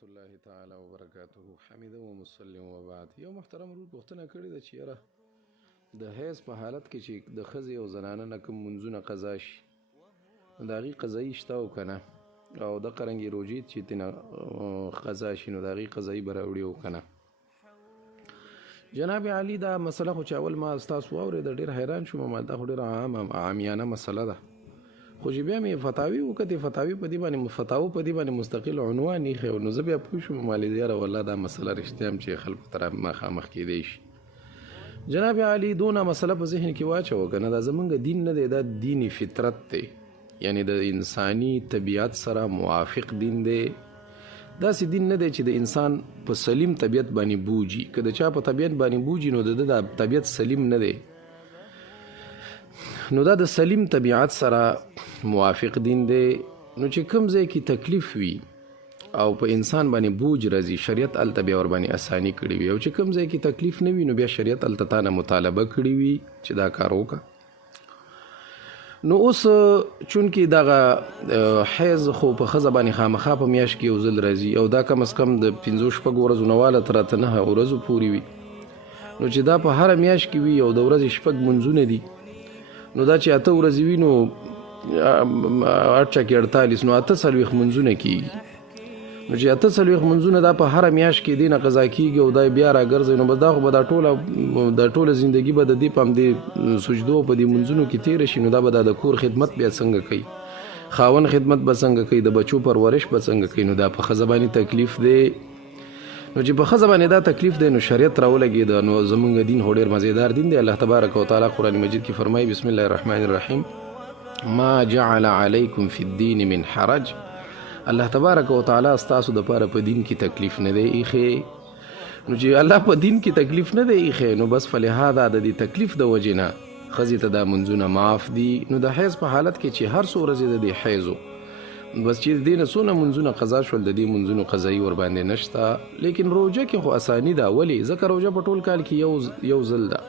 ورحمت الله تعالی وبرکاته. حمید و مسلم و بعد. یو محترم رود پوښتنه کړې ده چې یاره د حیض په حالت کې چې د ښځې او زنانه نه کوم منځونه قضا شي نو د هغې قضایي شته او که نه، او د قرنګې روجې چې تېنه قضا شي نو د هغې قضایي به راوړي او که نه. جناب علي دا مسله خو چې اول ما ستاسو واورېده ډېر حیران شوم. ما دا خو ډېره عامیانه مسله ده، خو چې بیا مې فتاوي وکتې، فتاوي په دې باندې مستقل عنوان ایښی و، نو زه بیا پوه شوم ما لیدې یاره والله دا مسله رښتیا هم چې خلکو ته مخامخ کېدی شي. جناب علي دونه مسله په ذهن کې واچوه که نه، دا زمونږ دین نه دی، دا دین فطرت دی، یعنی د انساني طبیعت سره موافق دین دی. داسې دین نه دی چې د انسان په سلیم طبیعت باندې بوجي، که د چا په طبیعت باندې بوجي نو د طبیعت سلیم نه دی، نو دا د سلیم طبیعت سره موافق دین دی. نو چې کوم ځای کې تکلیف وي او په انسان باندې بوج راځي شریعت هلته بیا ورباندې اساني کړې وي، او چې کوم ځای کې تکلیف نه وي نو بیا شریعت هلته تا نه مطالبه کړې وي چې دا کار وکړه. نو اوس چونکې دغه حیض خو په ښځه باندې خامخا په میاشت کې یو ځل راځي، او دا کم از کم د 5-6 ورځو نه واله تر 8-9 ورځو پورې وي، نو چې دا په هره میاشت کې وي او د ورځې 6 منځونه دي، نو دا چې 8 ورځې وي نو 8 کې 48 نو 48 منځونه کېږي. نو چې 48 منځونه دا په هره میاشت کې دی نه قضا کېږي او دا بیا راګرځي، نو بس دا خو به دا ټوله زندګي به د دې په همدې سجدو په دې منځونو کې تېره شي. نو دا به د کور خدمت بیا څنګه کوي، خاوند خدمت به څنګه کوي، د بچو پرورش به څنګه کوي، نو دا په ښځه باندې تکلیف دی. نو چې په ښځه باندې دا تکلیف دی نو شریعت راولګېده. نو زمونږ دین خو ډېر مزېدار دین دی. الله تبارک وتعالی قرآن مجید کې فرمایي بسم الله الرحمن الرحیم ما جعل علیکم فی الدین من حرج. الله تبارک وتعالی ستاسو دپاره په دین کې تکلیف نه دی ایښی. نو چې الله په دین کې تکلیف نه دی ایښی نو بس فلهذا د دې تکلیف د وجې نه ښځې ته دا منځونه معاف دي. نو د حیض په حالت کې چې هر څو ورځې د دې حیضو بس چې د دې نه څونه منځونه قضا شول د دې منځونو قضایي ورباندې نشته. لیکن روژه کې خو اساني ده. ولې؟ ځکه روژه په ټول کال کې یو ځل ده،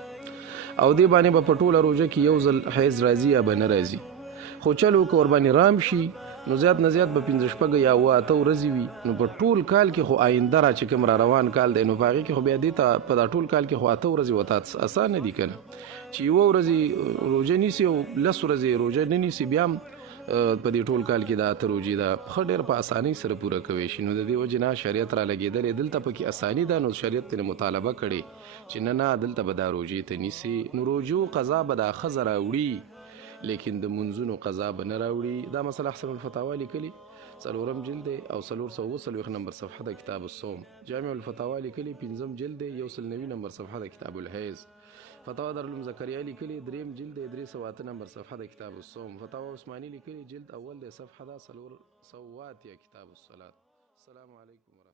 او دې باندې به په ټوله روژه کې یو ځل حیض راځي یا به نه راځي. خو چلو که ورباندې رام شي نو زیات نه زیات به 5 یا 8 ورځې وي. نو په ټول کال کې خو آینده را چې کوم را روان کال دی نو په هغې کې خو بیا دې ته په دا ټول کال کې خو 8 ورځې ورته اسانه دي که نه، چې 1 ورځې روژه نیسي او 10 ورځې روژه نه نیسي بیا هم په دې ټول کال کې دا 8 روژې ده ښه ډېر په اسانۍ سره پوره کوی شي. نو د دې وجې نه شریعت را لګېدلی دلته پکې اساني ده. نو شریعت ترې مطالبه کړې چې نه دلته به دا روژې ته نیسي. نو روژو قضا به دا ښځه راوړي لیکن د منځونو قضا به نه راوړي. دا مسله احسن الفتاوا لیکلي 4 جلد دی او 440 نمبر صفحه د کتاب الصوم. جامع الفتاوا لیکلي 5 جلد دی 190 نمبر صفحه د کتاب الحیض. فتاوا دارالعلوم زکریا لیکلي 3 جلد دی 308 نمبر صفحه د کتاب الصوم. فتاوا عثماني لیکلي جلد اول دی صفحه دا 400 کتاب الصلات. السلام علیکم.